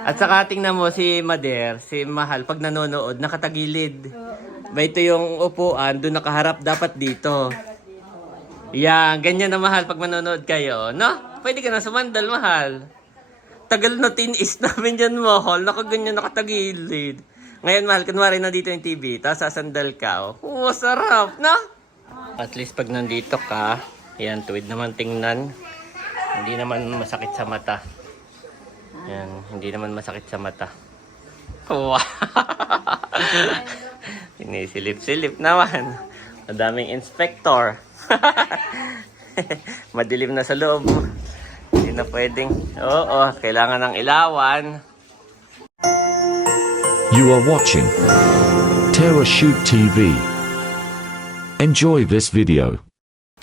At saka tingnan mo si Mader, si Mahal, pag nanonood, nakatagilid. Ba ito yung upuan, doon nakaharap, dapat dito. Yan, ganyan na Mahal pag manonood kayo. No? Pwede ka na sumandal, Mahal. Tagal na tinis namin dyan, Mahal. Nakaganyan, nakatagilid. Ngayon, Mahal, kunwari na dito yung TV, tapos sasandal ka. Oh, sarap, no? At least pag nandito ka, yan, tuwid naman tingnan. Hindi naman masakit sa mata. Yan, hindi naman masakit sa mata. Wow! Sinisilip-silip naman. Madaming inspector. Madilim na sa loob. Hindi na pwedeng. Oo, kailangan ng ilawan. You are watching Terra Shoot TV. Enjoy this video.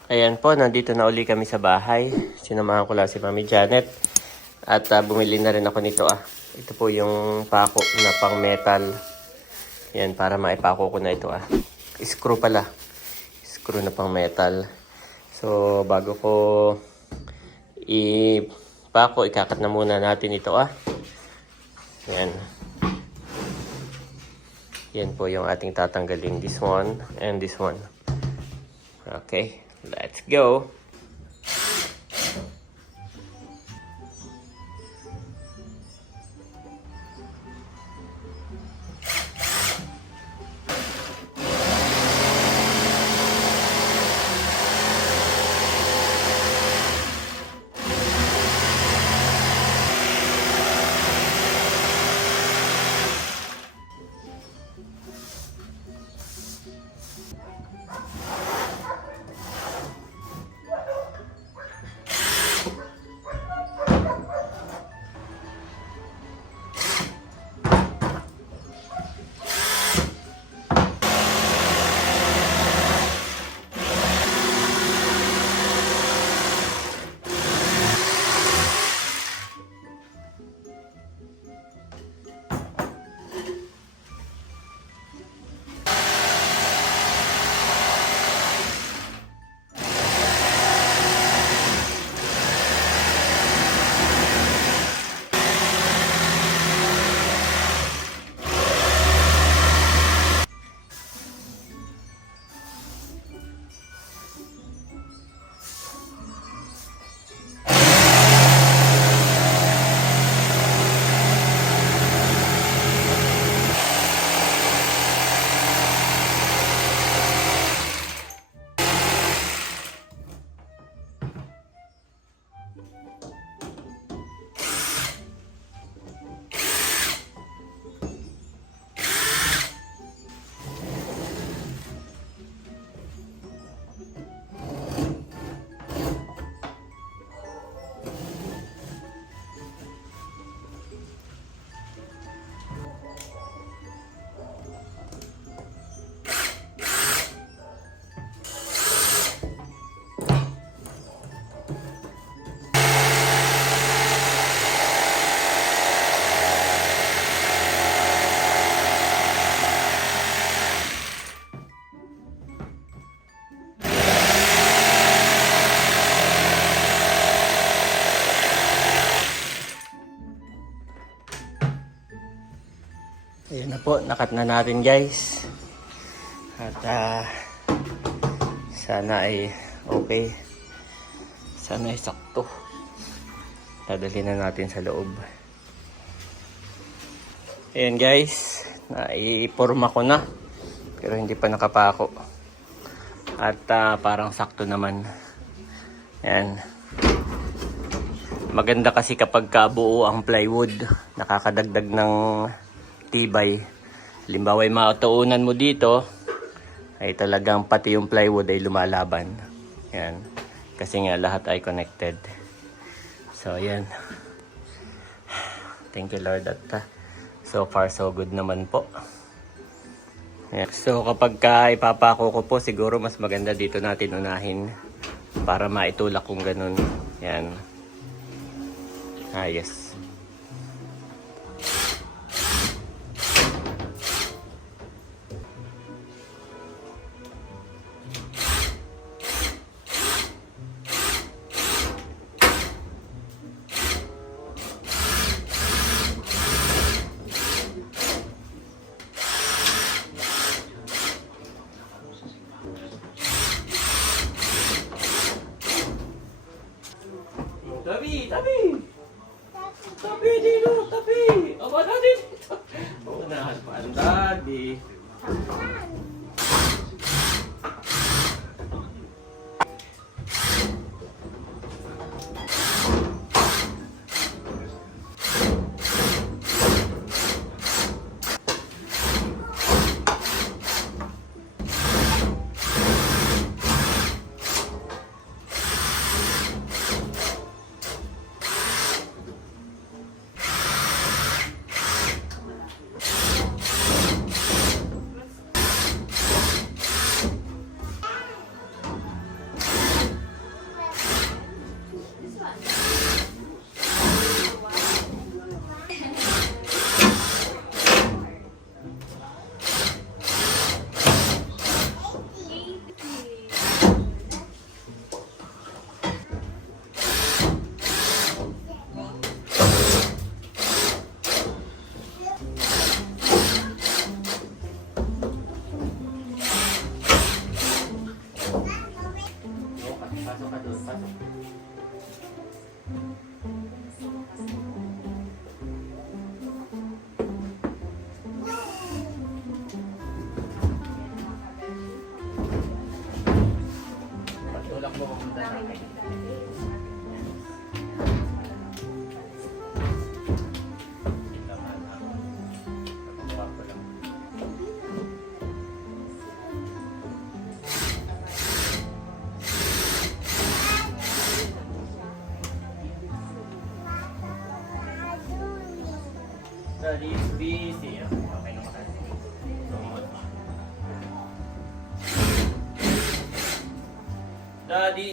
Ayan po, nandito na uli kami sa bahay. Sinamahan ko lang si Mami Janet. At bumili na rin ako nito. Ito po yung pako na pang metal. Yan, para maipako ko na ito. Screw pala. Screw na pang metal. So, bago ko ipako, ikakat na muna natin ito. Yan. Yan po yung ating tatanggalin. This one and this one. Okay, let's go. Ayan na po, nakat na natin guys. At sana ay okay. Sana ay sakto. Dadali na natin sa loob. Ayan guys, naiporma ko na. Pero hindi pa nakapako. At parang sakto naman. Ayan. Maganda kasi kapag kabuo ang plywood, nakakadagdag ng tibay. Halimbawa, mataunan mo dito ay talagang pati yung plywood ay lumalaban. Yan. Kasi nga lahat ay connected. So, yan. Thank you Lord at so far so good naman po. Yan. So, kapag ipapako ko po, siguro mas maganda dito natin unahin para maitulak kung ganun. Yan. Yes. Tabi! Tabi dito! Tabi! Aba natin! Unahan pa ang daddy. Pasok ka doon, pasok. Pagtulak mo pumunta sa akin. Daddy is busy. Okay na makasi. Daddy.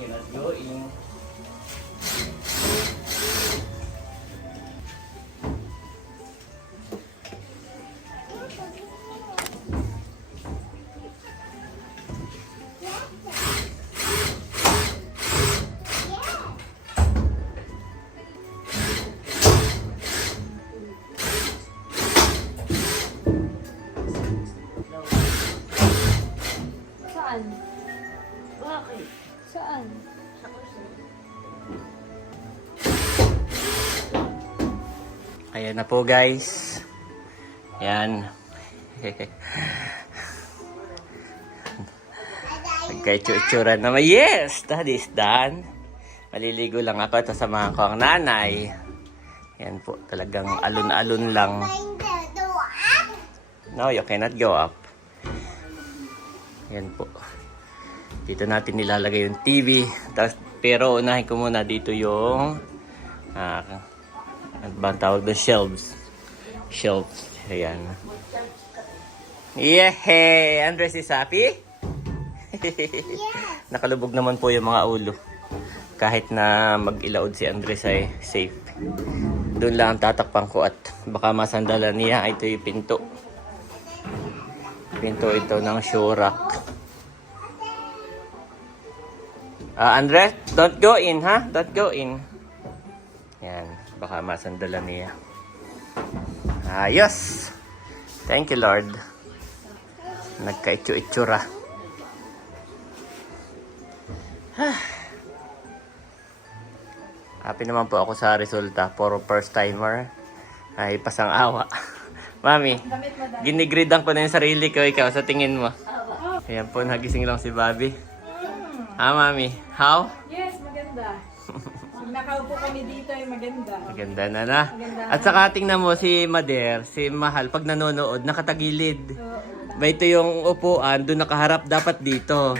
Cannot go in. Saan? Bakit? Saan? Ayan na po guys. Ayan. Nagka-itsura naman. Yes! That is done. Maliligo lang ako. Ito samahan ko ang nanay. Ayan po. Talagang alun-alun lang. No, you cannot go up. Ayan po. Dito natin nilalagay yung TV. Pero unahin ko muna dito yung ano ba ang tawag doon? Shelves. Ayan. Yehey! Andres is happy? Nakalubog naman po yung mga ulo. Kahit na mag-ilaod si Andres ay safe. Doon lang ang tatakpan ko at baka masandalan niya. Ito yung pinto. Pinto ito ng shoe rack. Andres, don't go in, ha? Don't go in. Yan, baka masandalan niya. Ayos! Thank you, Lord. Nagka-itsu-itsura. Happy naman po ako sa resulta. Puro first timer. Ay, pasang awa. Mami, ginigridan ko na yung sarili ko. Ikaw, sa tingin mo. Ayan po, nagising lang si Bobby. Ha, Mami? How? Yes, maganda. Pag nakaupo kami dito ay maganda. Maganda na. At saka tingnan mo si Mader, si Mahal, pag nanonood, nakatagilid. Ba ito yung upuan, doon nakaharap dapat dito.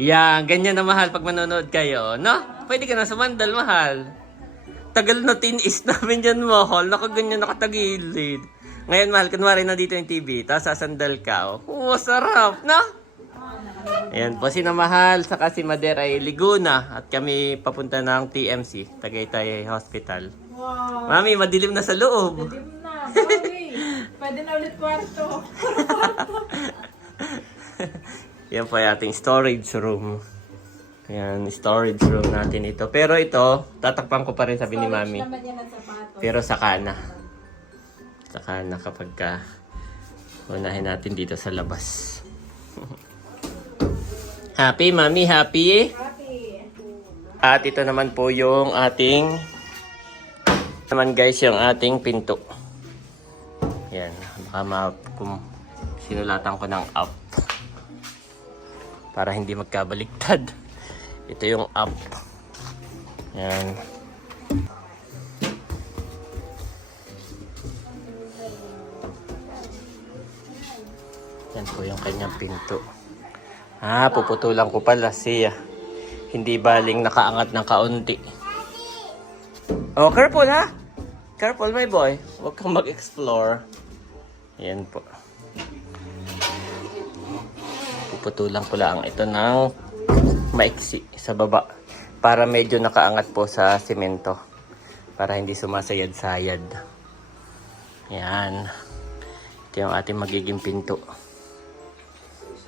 Yan, ganyan na mahal pag manonood kayo, no? Pwede ka na sumandal, mahal. Tagal na tinis namin yan, mahal. Nakaganyan, nakatagilid. Ngayon, mahal, kunwari na dito yung TV, tapos sasandal ka. Oh, sarap, no? Ayan po, si na mahal, saka si Mader ay ligo na. At kami papunta ng TMC, Tagaytay Hospital. Wow. Mami, madilim na sa loob. Dilim na, bawi. Pwede na ulit kwarto. Yan po yung ating storage room. Yan, storage room natin ito. Pero ito, tatakpan ko pa rin sabi ni Mami. Naman yan ang sapatos. Pero saka na. Saka na kapag ka unahin natin dito sa labas. Happy, Mami? Happy? Happy. At ito naman po yung ating naman guys, yung ating pinto. Yan. Baka kung sinulatan ko ng up. Para hindi magkabaliktad. Ito yung up. Yan. Yan po yung kanyang pinto. Puputulan ko pala siya. Hindi baling nakaangat ng kaunti. Oh, careful ha! Careful my boy. Huwag kang mag-explore. Yan po. Puputulan ko lang ito ng maiksi sa baba. Para medyo nakaangat po sa simento. Para hindi sumasayad-sayad. Yan. Ito yung ating magiging pinto.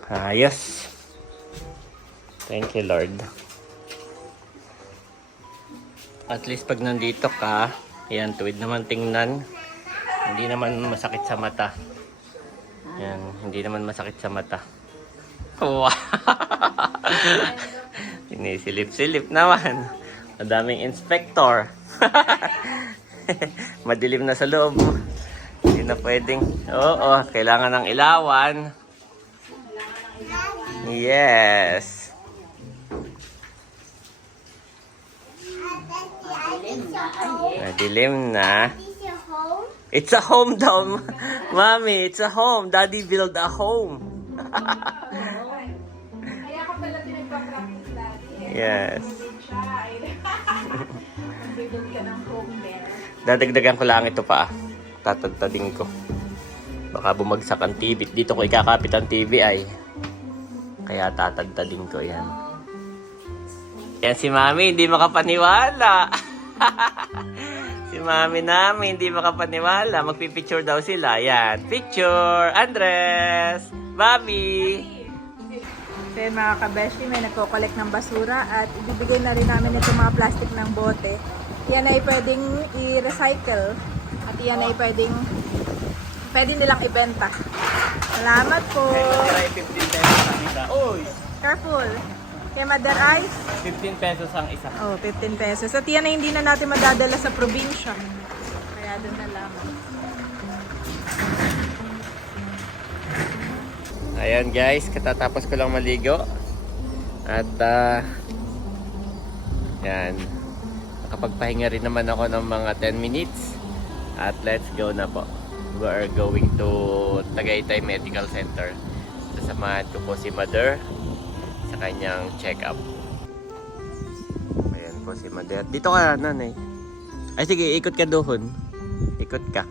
Ayos. Thank you, Lord. At least pag nandito ka, yan, tuwid naman tingnan. Hindi naman masakit sa mata. Yan, hindi naman masakit sa mata. Wow! Sinisilip-silip naman. Madaming inspector. Madilim na sa loob. Hindi na pwedeng. Oo, kailangan ng ilawan. Yes. Madilim na. It's a home daw. Mommy, it's a home. Daddy built a home. Kaya ka pala pinagpa-practice dati. Yes. Bibig ka ng home there. Dadagdagan ko lang ito pa. Tatagtadin ko. Baka bumagsak ang TV. Dito ko ikakapit ang TV ay. Kaya tatagtadin ko yan. Yan si Mami, hindi makapaniwala. Si Mami namin, hindi makapaniwala. Magpipicture daw sila. Yan, picture. Andres, Bobby. So yun mga kabeshi, may nagko-collect ng basura at ibibigay na rin namin itong mga plastic ng bote. Yan ay pwedeng i-recycle at yan ay pwede nilang ibenta. Salamat po. 15 pesos ang isa. Oy! Careful. Kay Mother Ice, 15 pesos ang isa. oh, 15 pesos. At yan ay hindi na natin madadala sa probinsya. Kaya doon na lang. Ayan guys, katatapos ko lang maligo. At yan. Nakapagpahinga rin naman ako ng mga 10 minutes. At let's go na po. We are going to Tagaytay Medical Center. Sasamahan ko po si Mother sa kanyang check-up. Ayan po si Mother. Dito ka, nanay. Ay sige, ikot ka doon. Ikot ka.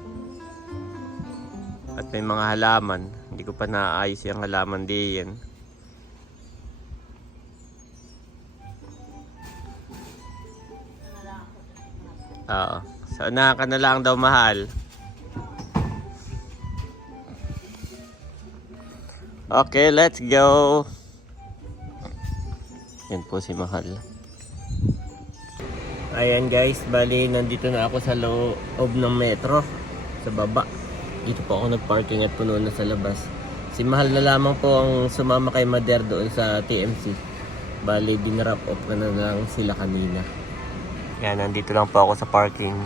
At may mga halaman. Hindi ko pa naayos yung halaman diyan. Oo. So, na ka na lang daw, mahal. Okay, let's go. Yan po si Mahal. Ayan guys, bali nandito na ako sa loob ng metro. Sa baba. Dito po ako nagparking at puno na sa labas. Si Mahal na lamang po ang sumama kay Mader doon sa TMC. Bali, dinrap off na lang sila kanina. Yan, nandito lang po ako sa parking.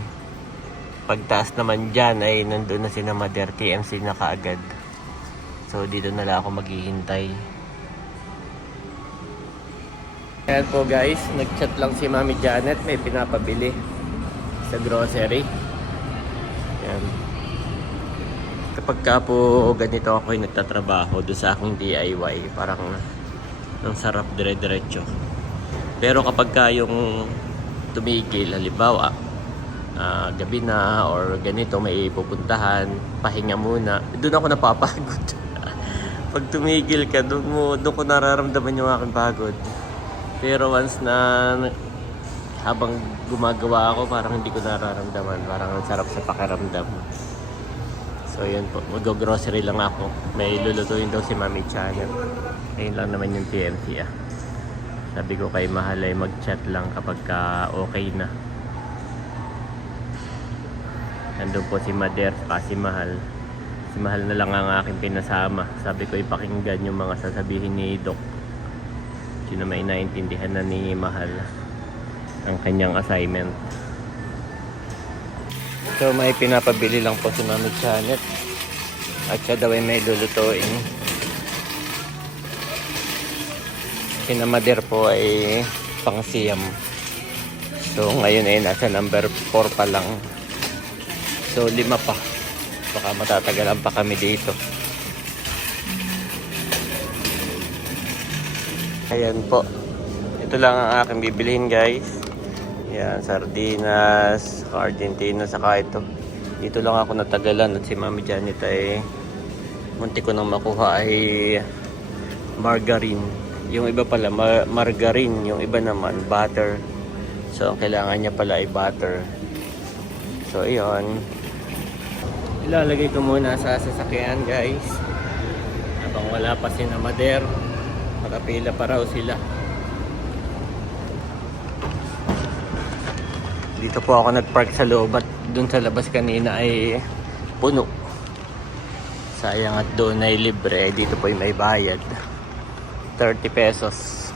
Pagtaas naman dyan ay nandun na si Mader. TMC na kaagad. So dito na lang ako maghihintay. Ayan po guys, nag-chat lang si Mami Janet, may pinapabili sa grocery. Ayan. Kapag ka po ganito ako yung nagtatrabaho doon sa aking DIY, parang ang sarap dire-diretso. Pero kapag ka yung tumigil, halimbawa, gabi na or ganito may pupuntahan, pahinga muna, doon ako napapagod. Pag tumigil ka, doon ko nararamdaman yung aking pagod. Pero once na habang gumagawa ako, parang hindi ko nararamdaman. Parang ang sarap sa pakiramdam. So yun po, mag-grocery lang ako. May lulutuin daw si Mami Channel. Ayun lang naman yung PMC ah. Sabi ko kay Mahal ay mag-chat lang kapag ka okay na. Nandun po si Mader saka si Mahal. Si Mahal na lang ang aking pinasama. Sabi ko ipakinggan yung mga sasabihin ni Doc. Sino may naintindihan na ni Mahal ang kanyang assignment. So may pinapabili lang po si Mami Janet. At siya daw ay may lulutuin. Sinamader po ay pangsiyam. So ngayon ay nasa number 4 pa lang. So 5 pa. Baka matatagalan pa kami dito. Ayan po. Ito lang ang aking bibilihin guys. Yan, sardinas, Argentina, saka ito. Dito lang ako natagalan at si Mami Janet ay munti ko nang makuha ay margarine. Yung iba pala margarine, yung iba naman butter. So ang kailangan niya pala ay butter. So ayun. Ilalagay ko muna sa sasakyan guys. Habang wala pa si Mader, nakapila pa raw sila. Dito po ako nagpark sa loob at dun sa labas kanina ay puno. Sayang at doon ay libre. Dito po ay may bayad. 30 pesos.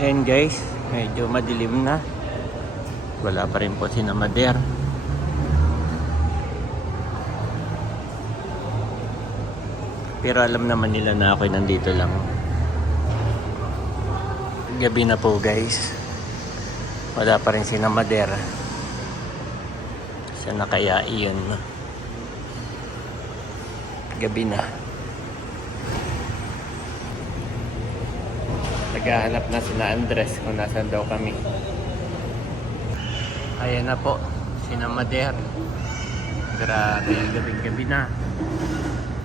Ayan guys, medyo madilim na. Wala pa rin po si Mader. Pero alam naman nila na ako'y nandito lang. Gabi na po guys. Wala pa rin si Mader. Saan na kaya iyon? Gabi na. Naghahanap na sina Andres kung nasan daw kami. Ayan na po, si Mader. Grabe, gabing-gabi na.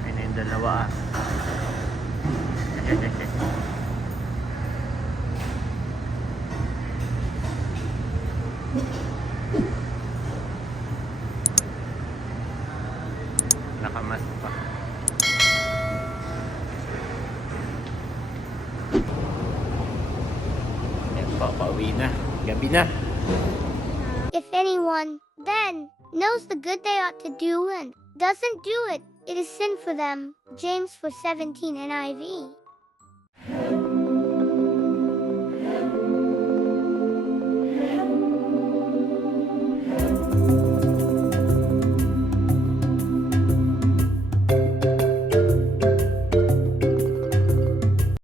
Ayun na yung dalawa ah. Nakamas pa. Yan pa, pauwi na. Gabi na. If anyone, then, knows the good they ought to do and doesn't do it, it is sin for them. James 4:17 NIV.